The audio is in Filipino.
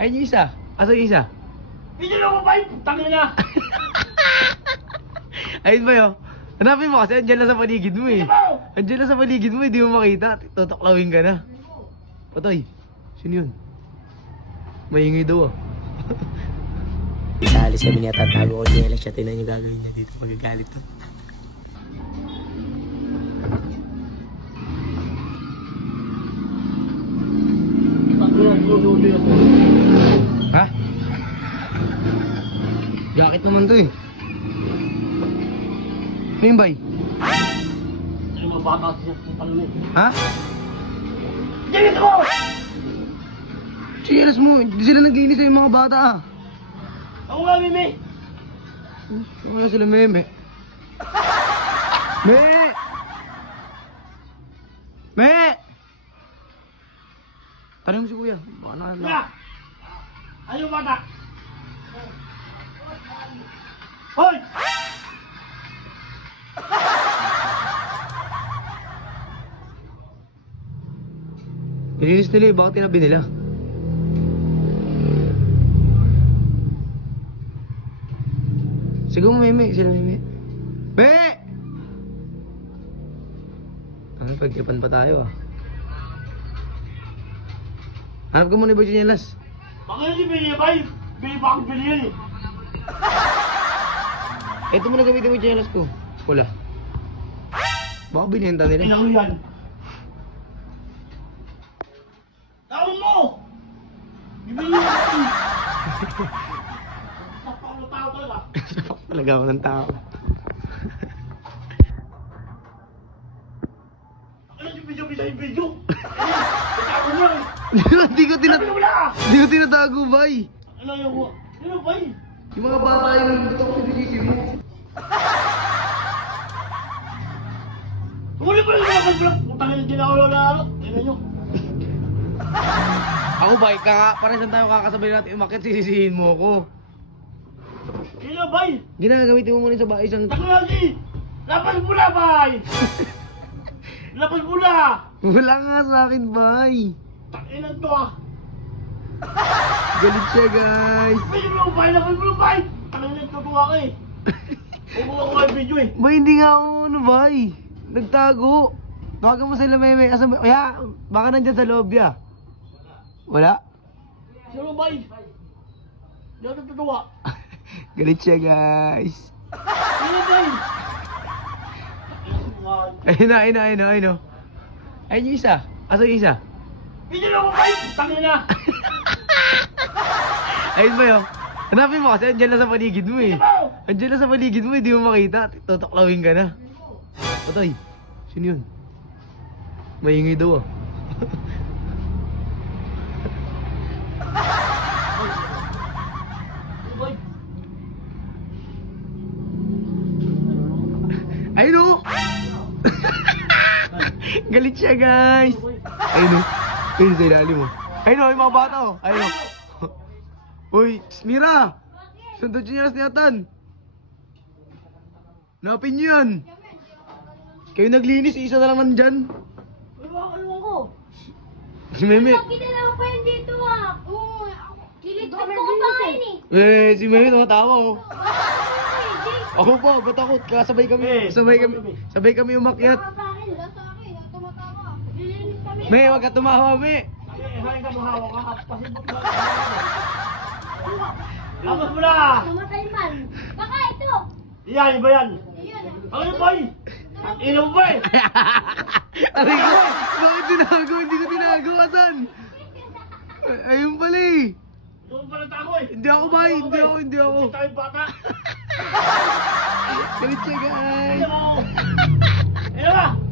Ayun yung isa. Asa yung isa? Hindi na ako bay! Tangin na! Ayun ba yun? Hanapin mo kasi, andyan lang sa paligid mo eh. Andyan lang sa paligid mo, hindi mo makita. Tutuklawin ka na. Patay. Sino yun? Maingay daw ah. Italis kami niya, tatago ko siya. Siya tinan yung gagawin niya dito. Magagalit to. Jacket naman to eh. Ano bay? Ano mga bata siya sa tanong eh. Ha? Diyan ito! Cheers mo, hindi sila naglinis sa mga bata ah. Ako nga, Mimi! Wala sila meme. Me! Me! Tanong mo si kuya. Baka na Kuya! Ayaw bata! Hoy! Nilinis nila eh, bakit tinabi nila? Siguro meme, sila meme. Me! Ano, pagkipan pa tayo ah. Hanap ko muna ba dyan las? Bakit hindi bili bay? Bili Ito muna gamitin mo dyan las ko. Wala. Baka binenta nila. Inaw yan. Taon mo! Bibili mo yan! Tapak mo tao talaga. Sapak talaga ako ng tao. Ano yung yung video? Mo yan! Hindi ko tinat... Sabi mo na! Hindi ko tinatago, bay. Ano yung... Ano ba yun? Yung mga bata yung gusto ko sinisisi mo. Huli ko lang yung mga vlog. Putang ina din ako na ano. Tingnan nyo. Ako, bay, kaka, paresan tayo kakasabay natin umakit, sisisihin mo ako. Na bay! Ginagamitin mo muna sa bahay isang... Tako lagi! Lapas mo na bay! Lapas mo na! Wala nga sa akin, bay. Takinan to ah! Galit siya, guys. Lang bay! Lapas mo na bay! Ano yung nagtutuwa ka eh? Kumuha ko kayo video eh. Bay, hindi nga ako, ano, bay. Nagtago. Tawagan mo sila, meme. Asa, kaya, baka nandyan sa loob, ya. Wala? Sino bay? Hindi ako. Galit siya, guys. Sino bay? Ayun na, ayun na, ayun na, ayun na. Ayun yung isa. Asa yung isa? Pwede na ako bay! Tangin na! Ayun ba yun? Hanapin mo kasi, andyan lang sa paligid mo eh. Andyan lang sa paligid mo, hindi mo makita. Tutuklawin ka na. Patay. Sino yun? Maingay daw ah. Ayun o! Galit siya guys! Ayun o. Ayun sa ilalim mo. Ayun o, yung mga bata o. Ayun o. Uy, Smira! Sundot niyo ni Atan. Napin niyo yan. Kayo naglinis, isa na lang nandyan. Ewan ko! Si Meme. Kinalaw pa yun dito ah. Oo. Kilig ko pa kain eh. Eh, si Meme tumatawa o. Hindi. Ako po, ba't ako? Kasabay kami. Eh, Sabay kami. Sabay kami umakyat. Wala sa akin. Wala sa akin. ah, Tumatawa. Lilinis kami. Me, wag ka tumawa, Me. Eh, haling ka mahawa ka. Pasibot mo Lapas mo na! Namatay man. Baka ito. Yan, iba yan! Ayun. Ano yun, bay? Ang ilaw ba eh? Aray ko, bakit tinago? Hindi ko tinago, Asan? Ay- Ayun pala eh. Doon pa lang ako eh. Hindi ako ba? Hindi ako, hindi ako. Hindi tayo bata. Galit siya guys. Ano?